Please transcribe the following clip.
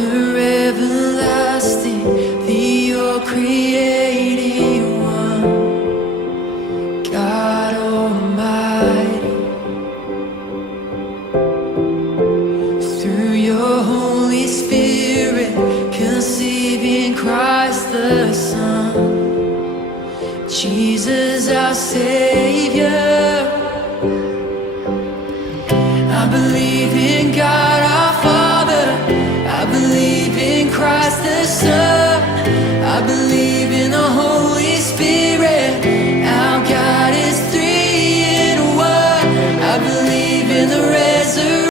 Father everlasting, the all creating one, God Almighty. Through your Holy Spirit, conceiving Christ the Son, Jesus our Savior.